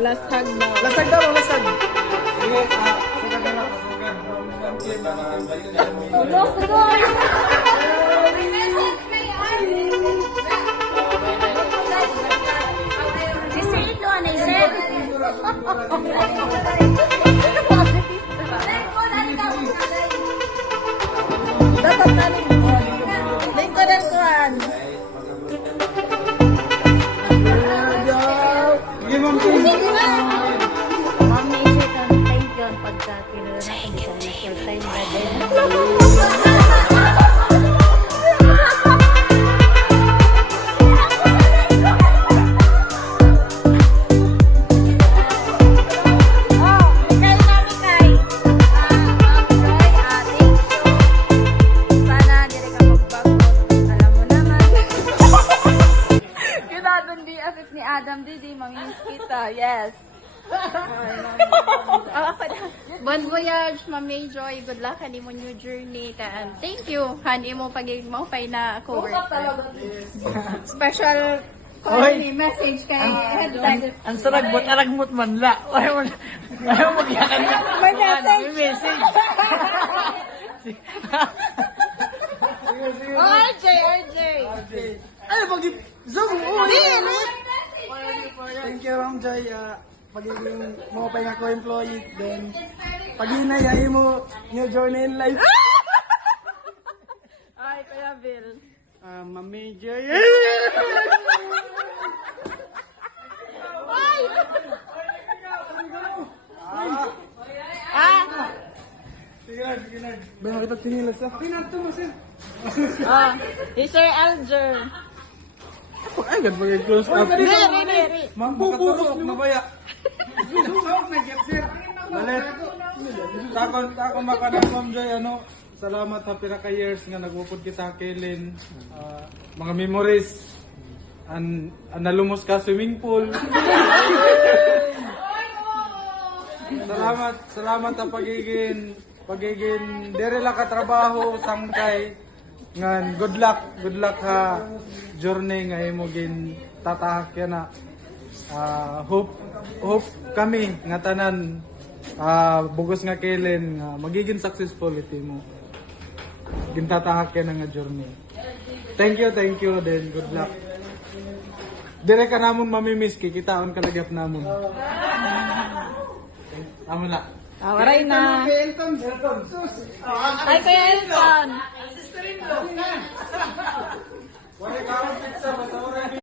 Last hug na. Lasag daw, lasag. Sige, sikat na lang. Pasukan. Hello, Kudoy! Sister ito, ano sir? Dapat na rin. Lingkoran ko an. Sige, ma'am. Ma'am, naisip kang thank you ang pagkakilala sa first time na din. Ni Adam Didi, mamiss kita. Yes. Bon voyage, Mami Joy. Good luck hani mo new journey. And thank you. Hani mo pag mo pay na ako. Special Oy. message kay headline. Ang sarag mo, taragmot man la. Ayaw mo giyakan na. May message. May message. RJ, RJ. Ay, zoom. Uy. Thank you, Ma'am Joy. Pagiging mo pa yung ako employee. Then, pag-inay, ay mo new journey in life. Ay, Kuya Bill. Mami Joy. Sige na, sige na. Ba, makita sinilas sa. Pinanto mo, sir. Sir Alger. Ay, gan mag-close up. Riri. Ma'am, bukos na baya. Balit. Takon makanan, Ma'am Joy, salamat ha pira ka years nga nagupod kita Kellen. Mga memories. Nalumos ka swimming pool. Salamat sa pagiging dere la ka trabaho sangkay. Ngan good luck ha journey nga imo gin tatahak yan na. Hope kami nga tanan bugos nga Kellen nga magiging successful iti mo. Gintatahak yan nga journey. Thank you then good luck. Dire ka namon mamimiss kikitaon ka lagap namon. Amo na. Waray na. Ay, Kuya Elton. Wala ka pizza basta